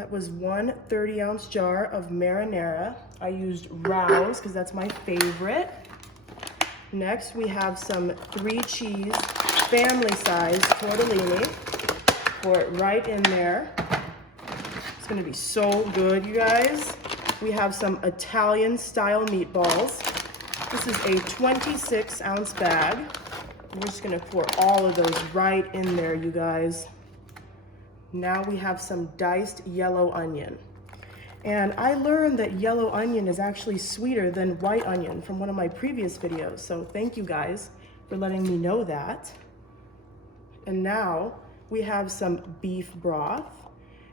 That was one 30-ounce jar of marinara. I used Rouse because that's my favorite. Next, we have some 3-cheese family-size tortellini. Pour it right in there. It's gonna be so good, you guys. We have some Italian-style meatballs. This is a 26-ounce bag. We're just gonna pour all of those right in there, you guys. Now we have some diced yellow onion. And I learned that yellow onion is actually sweeter than white onion from one of my previous videos. So thank you guys for letting me know that. And now we have some beef broth.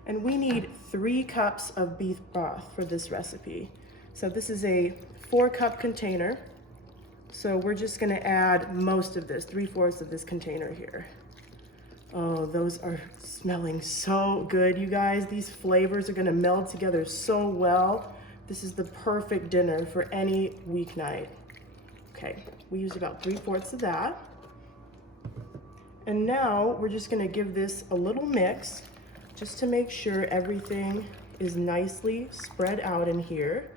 And we need 3 cups of beef broth for this recipe. So this is a 4-cup container. So we're just gonna add most of this, 3/4 of this container here. Oh, those are smelling so good, you guys. These flavors are gonna meld together so well. This is the perfect dinner for any weeknight. Okay, we used about 3/4 of that. And now we're just gonna give this a little mix just to make sure everything is nicely spread out in here.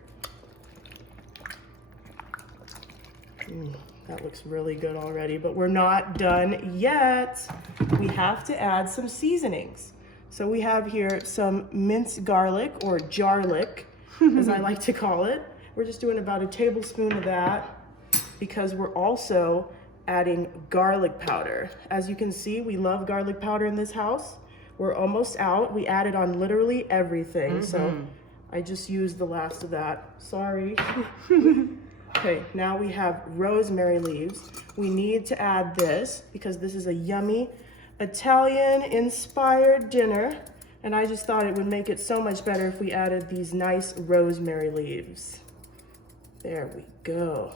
That looks really good already, but we're not done yet. We have to add some seasonings. So we have here some minced garlic, or jarlic, as I like to call it. We're just doing about a tablespoon of that because we're also adding garlic powder. As you can see, we love garlic powder in this house. We're almost out. We added on literally everything, so I just used the last of that. Sorry. Okay, now we have rosemary leaves. We need to add this because this is a yummy Italian-inspired dinner, and I just thought it would make it so much better if we added these nice rosemary leaves. There we go.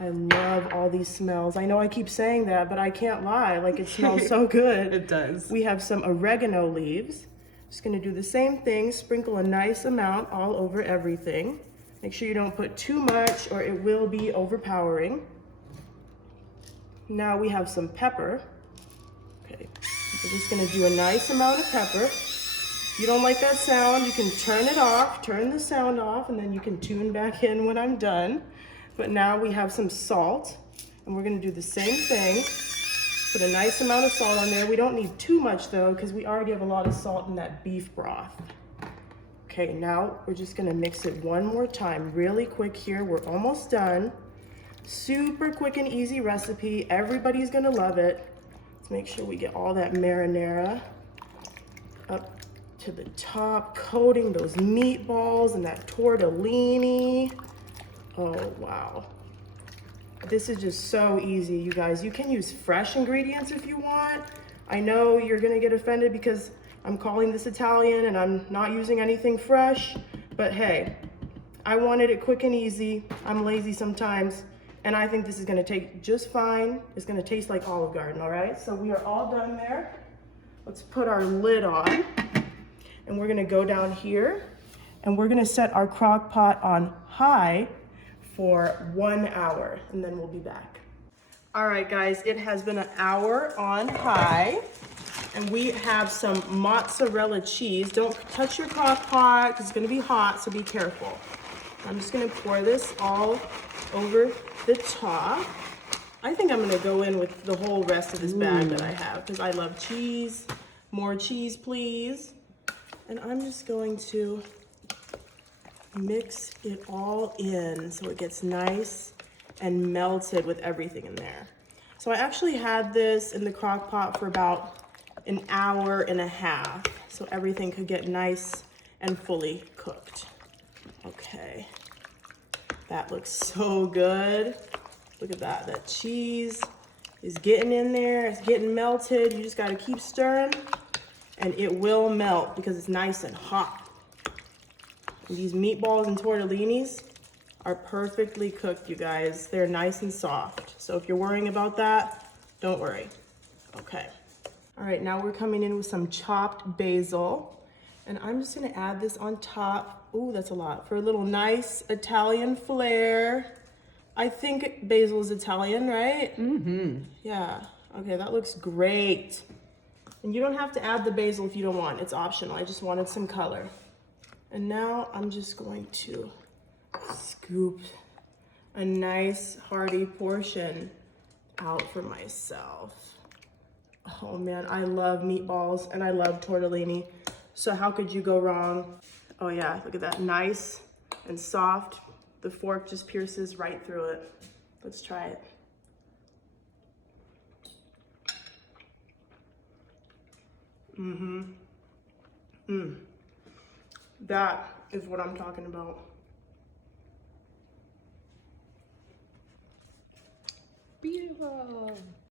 I love all these smells. I know I keep saying that, but I can't lie. Like, it smells so good. It does. We have some oregano leaves. Just gonna do the same thing, sprinkle a nice amount all over everything. Make sure you don't put too much or it will be overpowering. Now we have some pepper. Okay, we're just gonna do a nice amount of pepper. If you don't like that sound, you can turn it off, turn the sound off, and then you can tune back in when I'm done. But now we have some salt, and we're gonna do the same thing. Put a nice amount of salt on there. We don't need too much though, because we already have a lot of salt in that beef broth. Okay, now we're just gonna mix it one more time, really quick here. We're almost done. Super quick and easy recipe. Everybody's gonna love it. Let's make sure we get all that marinara up to the top, coating those meatballs and that tortellini. Oh, wow. This is just so easy, you guys. You can use fresh ingredients if you want. I know you're gonna get offended because I'm calling this Italian and I'm not using anything fresh, but hey, I wanted it quick and easy. I'm lazy sometimes, and I think this is gonna take just fine. It's gonna taste like Olive Garden, all right? So we are all done there. Let's put our lid on, and we're gonna go down here, and we're gonna set our crock pot on high for 1 hour, and then we'll be back. All right, guys, it has been an hour on high. And we have some mozzarella cheese. Don't touch your crock pot because it's gonna be hot, so be careful. I'm just gonna pour this all over the top. I think I'm gonna go in with the whole rest of this bag that I have because I love cheese. More cheese, please. And I'm just going to mix it all in so it gets nice and melted with everything in there. So I actually had this in the crock pot for about an hour and a half, so everything could get nice and fully cooked. Okay, that looks so good. Look at that, that cheese is getting in there, it's getting melted. You just gotta keep stirring and it will melt because it's nice and hot. And these meatballs and tortellinis are perfectly cooked, you guys. They're nice and soft. So if you're worrying about that, don't worry. Okay. All right, now we're coming in with some chopped basil. And I'm just gonna add this on top. Ooh, that's a lot. For a little nice Italian flair. I think basil is Italian, right? Mm-hmm. Yeah, okay, that looks great. And you don't have to add the basil if you don't want. It's optional. I just wanted some color. And now I'm just going to scoop a nice hearty portion out for myself. Oh man, I love meatballs and I love tortellini. So how could you go wrong? Oh yeah, look at that, nice and soft. The fork just pierces right through it. Let's try it. That is what I'm talking about. Beautiful.